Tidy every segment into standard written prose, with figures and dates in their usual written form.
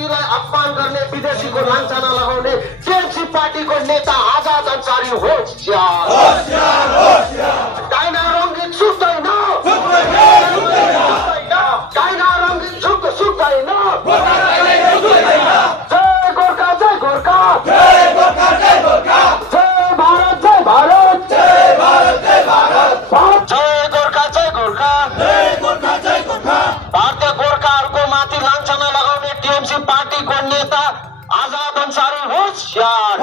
जातिलाई अपमान गर्ने, विदेशीको लाञ्छना लगाउने टिएमसी पार्टीको नेता आजाद अन्सारी होशियार। डाइना रङ्गीत सुक्दैन, डाइना रङ्गीत सुक्दैन। जय गोर्खा, जय गोर्खा, जय भारत, जय भारत, जय गोर्खा, जय गोर्खा। भारतीय गोर्खाहरूको माथि लाञ्छना लगाउने टिएमसी पार्टीको नेता आजाद अन्सारी होशियार।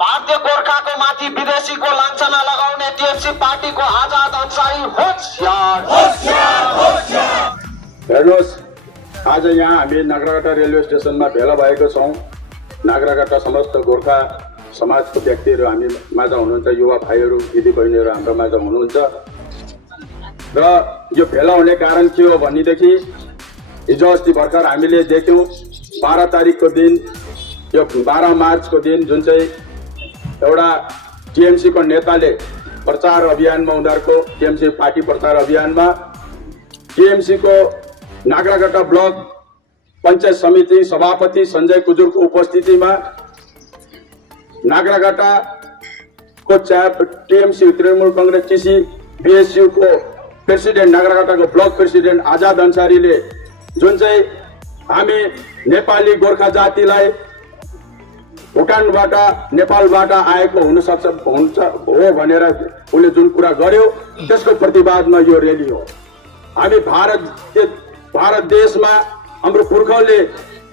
भारतीय गोर्खाको माथि विदेशीको लाञ्छना लगाउने टिएमसी पार्टीको आजाद अन्सारी होशियार। हेर्नुहोस्, आज यहाँ हामी नागराकाटा रेलवे स्टेसनमा भेला भएको छौँ। नागराकाटा समस्त गोर्खा समाजको व्यक्तिहरू हामी माझ हुनुहुन्छ, युवा भाइहरू, दिदी बहिनीहरू हाम्रो माझ हुनुहुन्छ। र यो भेला हुने कारण के हो भनेदेखि हिजो अस्ति भर्खर हामीले देख्यौँ 12 तारिकको दिन, यो 12 मार्चको दिन जुन चाहिँ एउटा टिएमसीको नेताले प्रचार अभियानमा, उनीहरूको टिएमसी पार्टी प्रचार अभियानमा टिएमसीको नागराकाटा ब्लक पञ्चायत समिति सभापति सञ्जय कुजुरको उपस्थितिमा नागराकाटाको TMC Trinamool Congress TC BSU को प्रेसिडेन्ट, नागराकाटाको ब्लक प्रेसिडेन्ट आजाद अन्सारीले जुन चाहिँ हामी नेपाली गोर्खा जातिलाई भुटानबाट, नेपालबाट आएको हुन्छ हो भनेर उनले जुन कुरा गर्यो, त्यसको प्रतिवादमा यो रेली हो। हामी भारत देशमा हाम्रो पुर्खाले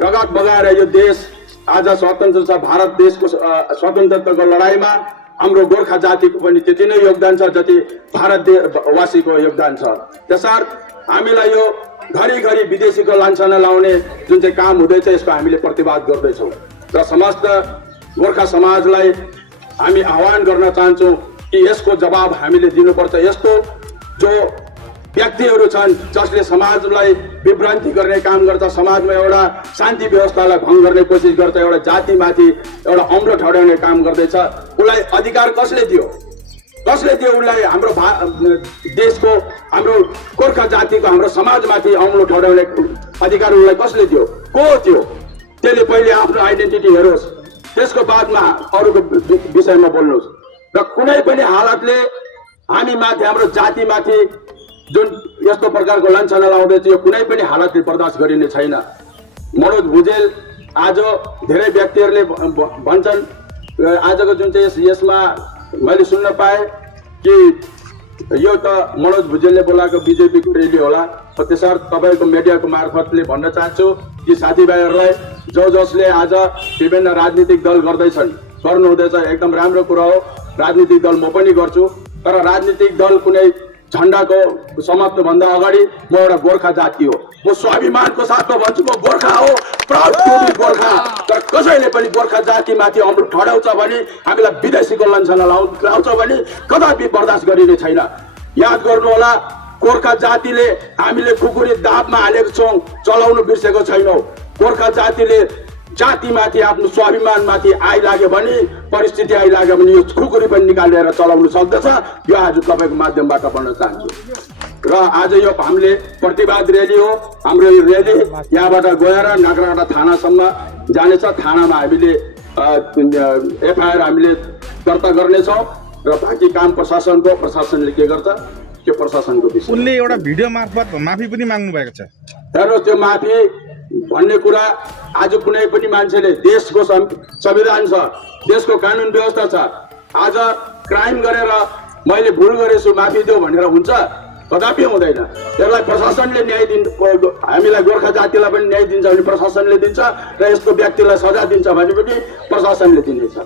रगत बगाएर यो देश आज स्वतन्त्र छ। भारत देशको स्वतन्त्रताको लडाईँमा हाम्रो गोर्खा जातिको पनि त्यति नै योगदान छ जति भारत देशवासीको योगदान छ। त्यसर्थ हामीलाई यो घरिघरि विदेशीको लाञ्छना लाउने जुन चाहिँ काम हुँदैछ, यसको हामीले प्रतिवाद गर्दैछौँ र समस्त गोर्खा समाजलाई हामी आह्वान गर्न चाहन्छौँ कि यसको जवाब हामीले दिनुपर्छ। यस्तो जो व्यक्तिहरू छन् जसले समाजलाई विभ्रान्ति गर्ने काम गर्छ, समाजमा एउटा शान्ति व्यवस्थालाई भङ्ग गर्ने कोसिस गर्छ, एउटा जातिमाथि एउटा अम्लो ठड्याउने काम गर्दैछ, उसलाई अधिकार कसले दियो? उसलाई हाम्रो देशको, हाम्रो गोर्खा जातिको, हाम्रो समाजमाथि अम्लो ठड्याउने अधिकार उसलाई कसले दियो? को थियो? त्यसले पहिले आफ्नो आइडेन्टिटी हेरोस्, त्यसको बादमा अरूको विषयमा बोल्नुहोस्। र कुनै पनि हालतले हामी माथि, हाम्रो जातिमाथि जुन यस्तो प्रकारको लाञ्छना लाउँदैछ, यो कुनै पनि हालतले बर्दाश्त गरिने छैन। मनोज भुजेल, आज धेरै व्यक्तिहरूले भन्छन्, आजको जुन चाहिँ यसमा मैले सुन्न पाएँ कि यो त मनोज भुजेलले बोलाएको बिजेपीको रेली होला। त्यसर्थ तपाईँको मिडियाको मार्फतले भन्न चाहन्छु कि साथीभाइहरूलाई जसले आज विभिन्न राजनीतिक दल गर्नुहुँदैछ, एकदम राम्रो कुरा हो। राजनीतिक दल म पनि गर्छु, तर राजनीतिक दल कुनै झन्डाको समाप्त भन्दा अगाडि म एउटा गोर्खा जाति हो। म स्वाभिमानको साथमा भन्छु, म गोर्खा हो, प्राउड टु बी गोर्खा। तर कसैले पनि गोर्खा जातिमाथि अम्लो ठड्याउँछ भने, हामीलाई विदेशीको लाञ्छना लाउँछ भने कदापि बर्दाश्त गरिने छैन। याद गर्नु होला, गोर्खा जातिले हामीले खुकुरी दाबमा हालेको छौँ, चलाउनु बिर्सेको छैनौँ। गोर्खा जातिले जातिमाथि, आफ्नो स्वाभिमानमाथि आइलाग्यो भने, परिस्थिति आइलाग्यो भने यो खुकुरी पनि निकालेर चलाउनु सक्दछ। यो आज तपाईँको माध्यमबाट भन्न चाहन्छु। र आज यो हामीले प्रतिवाद रेली हो। हाम्रो यो रेली यहाँबाट गएर नागराकाटा थानासम्म जानेछ। थानामा हामीले एफआइआर हामीले दर्ता गर्नेछौँ र बाँकी काम प्रशासनले के गर्छ त्यो प्रशासनको विषय। उनले एउटा भिडियो मार्फत माफी पनि माग्नु भएको छ। हेर्नुहोस्, त्यो माफी भन्ने कुरा आज कुनै पनि मान्छेले, देशको संविधान छ, देशको कानुन व्यवस्था छ। आज क्राइम गरेर मैले भुल गरेछु माफी दियो भनेर हुन्छ? कदापि हुँदैन। यसलाई प्रशासनले न्याय हामीलाई गोर्खा जातिलाई पनि न्याय दिन्छ भने प्रशासनले दिन्छ, र यस्तो व्यक्तिलाई सजाय दिन्छ भने पनि प्रशासनले दिनेछ।